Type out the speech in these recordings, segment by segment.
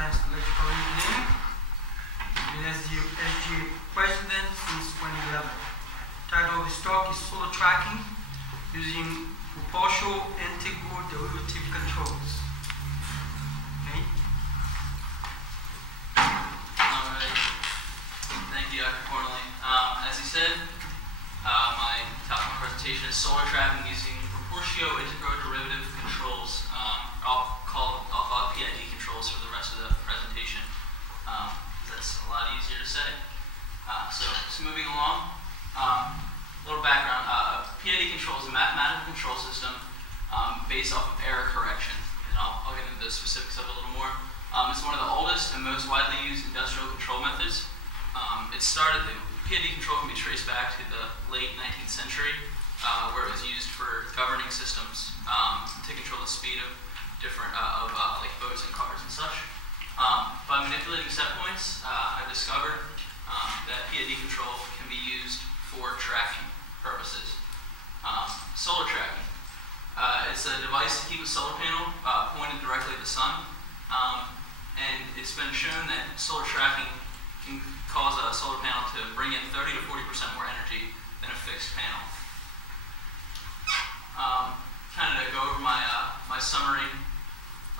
Science Electrical Engineering. Been SGA President since 2011. Title of his talk is Solar Tracking using Proportional Integral Derivative Controls. Okay. Alright. Thank you, Dr. Cornely. As he said, my topic of presentation is solar tracking using Proportional Integral Derivative Controls. I'll call it PID controls for the rest of the presentation. That's a lot easier to say. So moving along, a little background. PID control is a mathematical control system based off of error correction. And I'll get into the specifics of it a little more. It's one of the oldest and most widely used industrial control methods. The PID control can be traced back to the late 19th century, where it was used for governing systems to control the speed of different like boats and cars and such. By manipulating set points, I've discovered that PID control can be used for tracking purposes. Solar tracking. It's a device to keep a solar panel pointed directly at the sun, and it's been shown that solar tracking can cause a solar panel to bring in 30 to 40% more energy than a fixed panel. Kind of to go over my summary.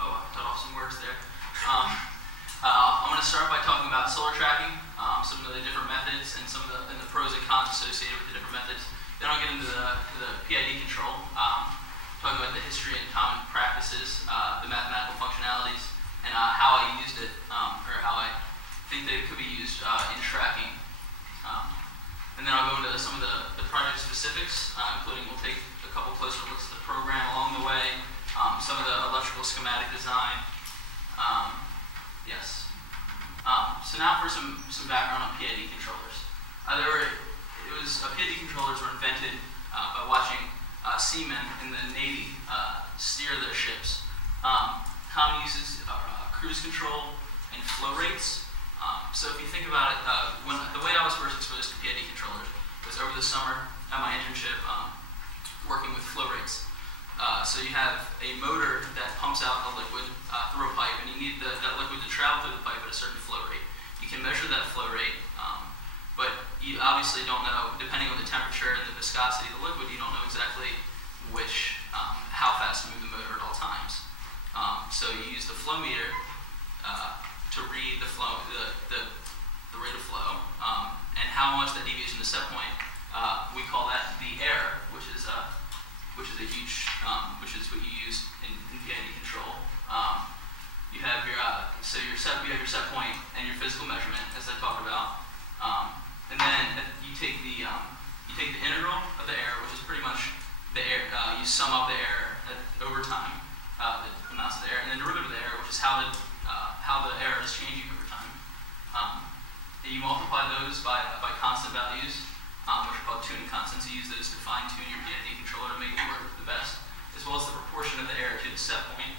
Oh, I cut off some words there. I'm going to start by talking about solar tracking, some of the different methods, and some of the pros and cons associated with the different methods. Then I'll get into the PID control, talking about the history and common practices, the mathematical functionalities, and how I used it, or how I think that it could be used in tracking. And then I'll go into some of the project specifics, including we'll take a couple closer looks at the program along the way, some of the electrical schematic design. Yes. So now for some background on PID controllers. PID controllers were invented by watching seamen in the Navy steer their ships. Common uses are cruise control and flow rates. So if you think about it, the way I was first exposed to PID controllers was over the summer at my internship working with flow rates. So you have a motor that pumps out a liquid through a pipe, and you need that liquid to travel through the pipe at a certain flow rate. You can measure that flow rate, but you obviously don't know, depending on the temperature and the viscosity of the liquid, you don't know exactly how fast to move the motor at all times. So you use the flow meter to read the flow, the rate of flow, and how much that deviates from the set point. We call that the error, which is what you use in PID control. You have your set point and your physical measurement, as I talked about, and then you take the integral of the error, which is pretty much the error. You sum up the error over time, the amounts of the error, and the derivative of the error, which is how the error is changing over time. And you multiply those by constant values, which are called tuning constants. You use those to fine-tune your PID controller to make it work the best, as well as the proportion of the error to the set point.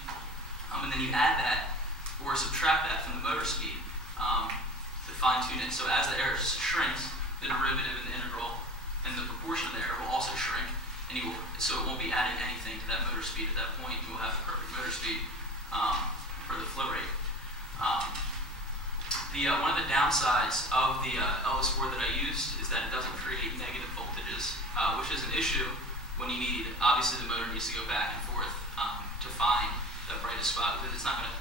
And then you add that, or subtract that from the motor speed to fine-tune it. So as the error shrinks, the derivative and the integral and the proportion of the error will also shrink, and so it won't be adding anything to that motor speed at that point. You will have the perfect motor speed for the flow rate. One of the downsides of the LS4 that I used is that it doesn't create negative voltages, which is an issue when you need, obviously the motor needs to go back and forth to find the brightest spot, because it's not going to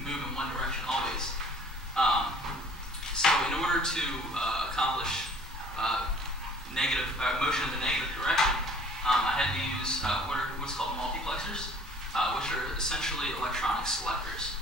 move in one direction always. So in order to accomplish motion in the negative direction, I had to use what's called multiplexers, which are essentially electronic selectors.